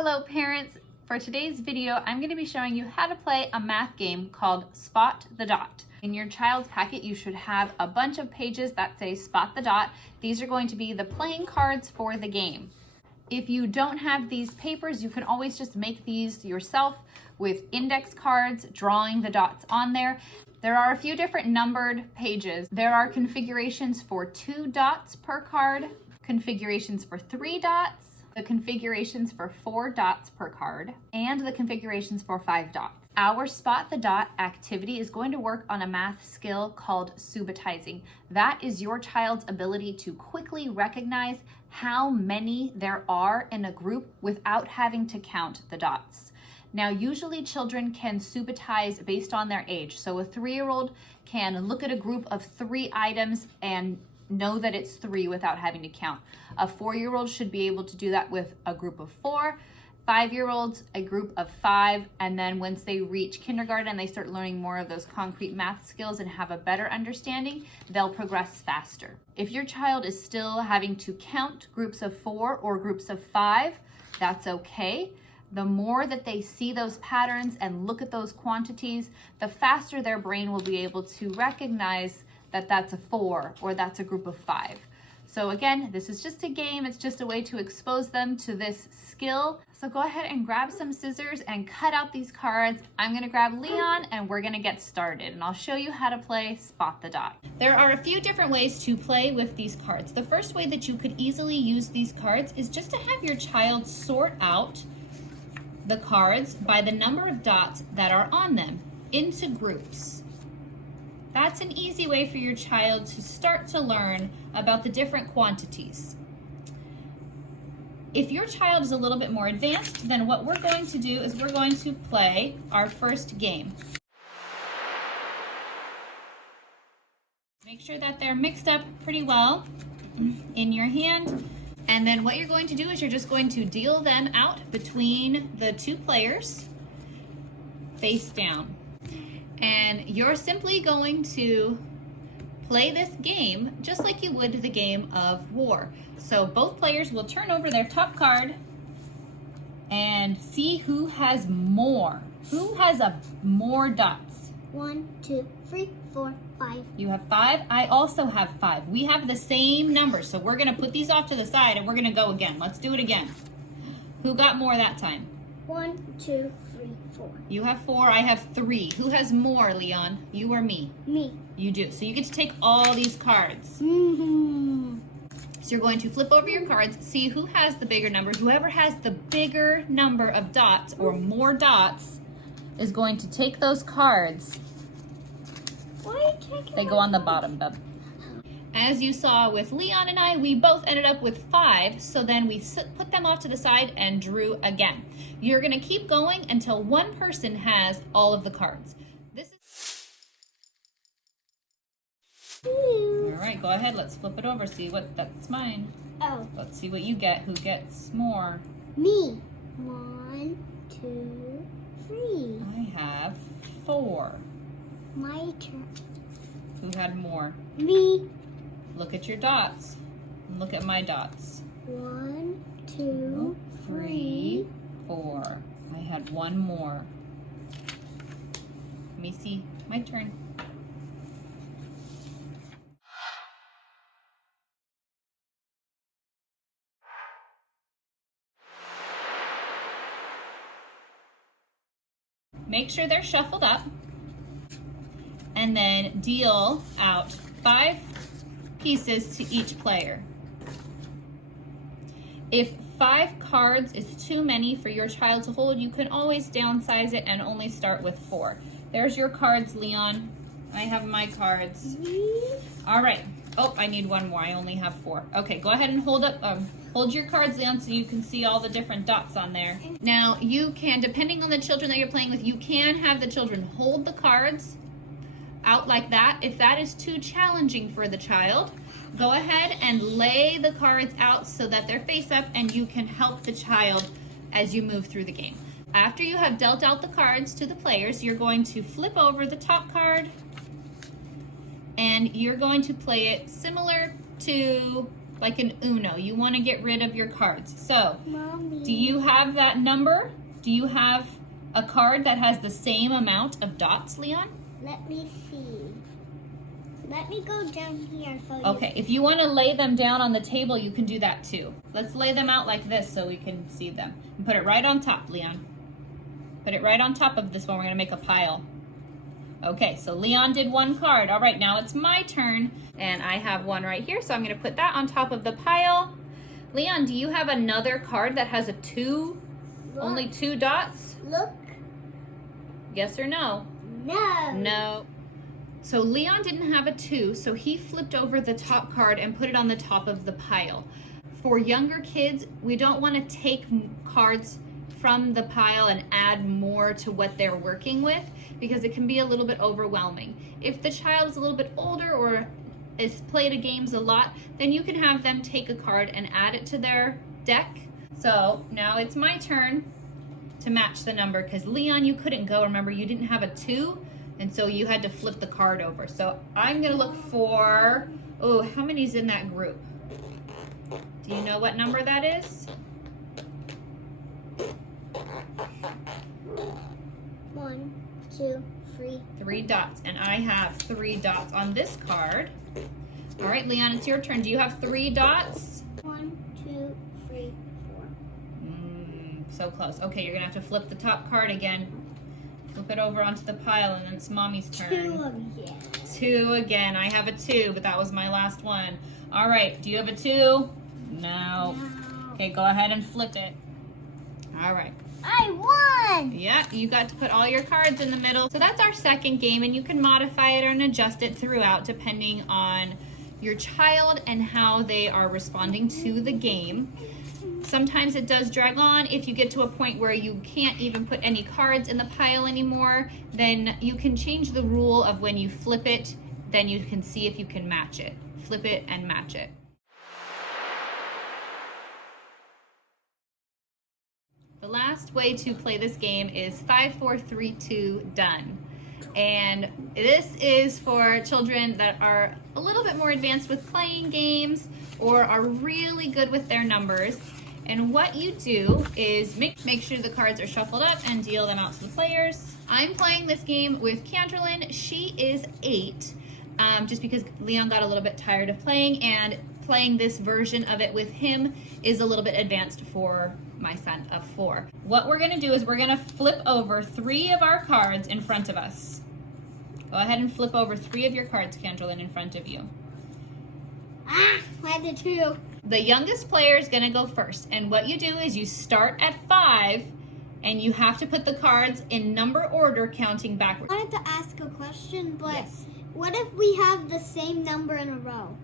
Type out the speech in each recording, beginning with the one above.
Hello parents! For today's video, I'm going to be showing you how to play a math game called Spot the Dot. In your child's packet, you should have a bunch of pages that say Spot the Dot. These are going to be the playing cards for the game. If you don't have these papers, you can always just make these yourself with index cards, drawing the dots on there. There are a few different numbered pages. There are configurations for 2 dots per card, configurations for 3 dots, the configurations for 4 dots per card, and the configurations for 5 dots. Our Spot the Dot activity is going to work on a math skill called subitizing. That is your child's ability to quickly recognize how many there are in a group without having to count the dots. Now, usually children can subitize based on their age. So a 3-year-old can look at a group of 3 items and know that it's 3 without having to count. A 4-year-old should be able to do that with a group of 4, 5-year-olds, a group of 5, and then once they reach kindergarten and they start learning more of those concrete math skills and have a better understanding, they'll progress faster. If your child is still having to count groups of 4 or groups of 5, that's okay. The more that they see those patterns and look at those quantities, the faster their brain will be able to recognize that that's a 4 or that's a group of 5. So again, this is just a game. It's just a way to expose them to this skill. So go ahead and grab some scissors and cut out these cards. I'm gonna grab Leon and we're gonna get started, and I'll show you how to play Spot the Dot. There are a few different ways to play with these cards. The first way that you could easily use these cards is just to have your child sort out the cards by the number of dots that are on them into groups. That's an easy way for your child to start to learn about the different quantities. If your child is a little bit more advanced, then what we're going to do is we're going to play our first game. Make sure that they're mixed up pretty well in your hand. And then what you're going to do is you're just going to deal them out between the 2 players face down. And you're simply going to play this game just like you would the game of war. So both players will turn over their top card and see who has more. Who has more dots? 1, 2, 3, 4, 5. You have 5. I also have 5. We have the same number, so we're going to put these off to the side and we're going to go again. Let's do it again. Who got more that time? 1, 2, 3, 4. You have 4. I have 3. Who has more, Leon? You or me? Me. You do. So you get to take all these cards. So you're going to flip over your cards, see who has the bigger number. Whoever has the bigger number of dots or more dots is going to take those cards. Why can't They go on the bottom, Bub. As you saw with Leon and I, we both ended up with 5, so then we put them off to the side and drew again. You're going to keep going until one person has all of the cards. This is... All right, go ahead. Let's flip it over. See what... That's mine. Oh. Let's see what you get. Who gets more? Me. 1, 2, 3. I have 4. My turn. Who had more? Me. Look at your dots. Look at my dots. 1, 2, 3, 4. I had 1 more. Let me see. My turn. Make sure they're shuffled up, and then deal out 5 pieces to each player. If 5 cards is too many for your child to hold, you can always downsize it and only start with 4. There's your cards, Leon. I have my cards. All right. Oh, I need 1 more. I only have 4. Okay, go ahead and hold your cards, Leon, so you can see all the different dots on there. Now, you can, depending on the children that you're playing with, you can have the children hold the cards out like that. If that is too challenging for the child, go ahead and lay the cards out so that they're face up and you can help the child as you move through the game. After you have dealt out the cards to the players, you're going to flip over the top card and you're going to play it similar to like an Uno. You want to get rid of your cards. So, Mommy. do you have that number? Do you have a card that has the same amount of dots, Leon? Let me see. Let me go down here so Okay, if you want to lay them down on the table, you can do that too. Let's lay them out like this so we can see them. And put it right on top, Leon. Put it right on top of this one. We're going to make a pile. Okay, so Leon did one card. All right, now it's my turn. And I have one right here, so I'm going to put that on top of the pile. Leon, do you have another card that has a 2? Look. Only 2 dots? Look. Yes or no? No. No. So Leon didn't have a 2, so he flipped over the top card and put it on the top of the pile. For younger kids, we don't want to take cards from the pile and add more to what they're working with because it can be a little bit overwhelming. If the child is a little bit older or has played games a lot, then you can have them take a card and add it to their deck. So now it's my turn to match the number because Leon, you couldn't go. Remember, you didn't have a 2. And so you had to flip the card over. So I'm gonna look for, oh, how many's in that group? Do you know what number that is? 1, 2, 3. 3 dots, and I have 3 dots on this card. All right, Leon, it's your turn. Do you have 3 dots? 1, 2, 3, 4. So close. Okay, you're gonna have to flip the top card again. Flip it over onto the pile, and then it's Mommy's turn. 2 again. 2 again. I have a 2, but that was my last one. All right, do you have a 2? No. No. Okay, go ahead and flip it. All right. I won! Yeah, you got to put all your cards in the middle. So that's our second game, and you can modify it and adjust it throughout depending on your child and how they are responding to the game. Sometimes it does drag on. If you get to a point where you can't even put any cards in the pile anymore, then you can change the rule of when you flip it, then you can see if you can match it. Flip it and match it. The last way to play this game is 5, 4, 3, 2, done. And this is for children that are a little bit more advanced with playing games or are really good with their numbers. And what you do is make sure the cards are shuffled up and deal them out to the players. I'm playing this game with Candrelyn. She is 8, just because Leon got a little bit tired of playing, and playing this version of it with him is a little bit advanced for my son of 4. What we're gonna do is we're gonna flip over 3 of our cards in front of us. Go ahead and flip over 3 of your cards, Candrelyn, in front of you. Ah, I had the 2. The youngest player is going to go first, and what you do is you start at 5 and you have to put the cards in number order counting backwards. I wanted to ask a question, but Yes. what if we have the same number in a row?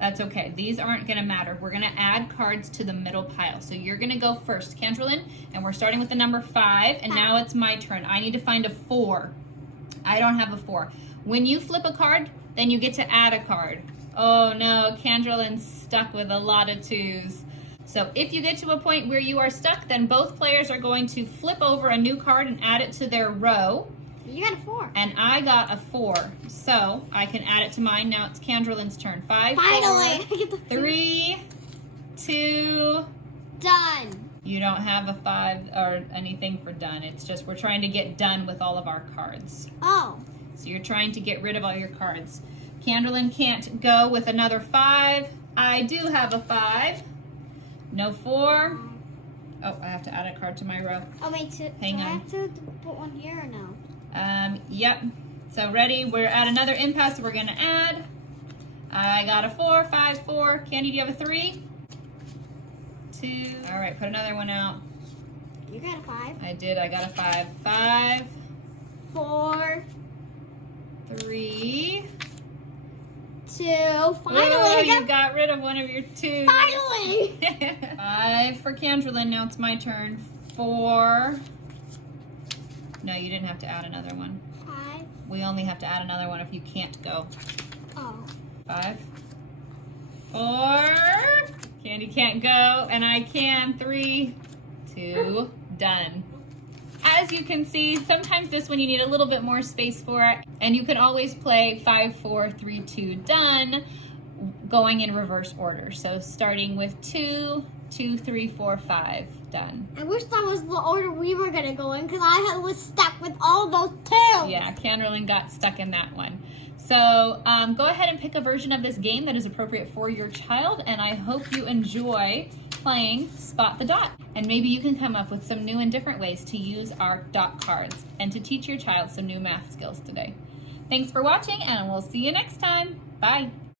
That's okay. These aren't going to matter. We're going to add cards to the middle pile. So you're going to go first, Candrelyn, and we're starting with the number 5, and now it's my turn. I need to find a 4. I don't have a 4. When you flip a card, then you get to add a card. Oh no, Candrelyn's stuck with a lot of 2s. So if you get to a point where you are stuck, then both players are going to flip over a new card and add it to their row. You got a 4. And I got a 4, so I can add it to mine. Now it's Candrelyn's turn. 5, Finally, 4, I get the 3, 2. Done. You don't have a 5 or anything for done. It's just we're trying to get done with all of our cards. Oh. So you're trying to get rid of all your cards. Candrelyn can't go with another 5. I do have a 5. No 4. Oh, I have to add a card to my row. Oh, wait, so Hang do I on. have to put one here or no? Yep. So ready? We're at another impasse. We're gonna add. I got a 4, 5, 4. Candy, do you have a 3? 2. All right, put another one out. You got a 5. I did. I got a 5. 5, 4, 3. 2. Finally, Ooh, I you got rid of one of your 2s. Finally! 5 for Candrelyn. Now it's my turn. 4. No, you didn't have to add another one. 5. We only have to add another one if you can't go. Oh. 5, 4. Candy can't go, and I can. 3, 2. Done. As you can see, sometimes this one you need a little bit more space for it, and you can always play 5, 4, 3, 2, done. going in reverse order. So starting with 2, 2, 3, 4, 5, done. I wish that was the order we were gonna go in because I was stuck with all those twos. Yeah, Canderlin got stuck in that one. So go ahead and pick a version of this game that is appropriate for your child, and I hope you enjoy playing Spot the Dot. And maybe you can come up with some new and different ways to use our dot cards and to teach your child some new math skills today. Thanks for watching, and we'll see you next time. Bye.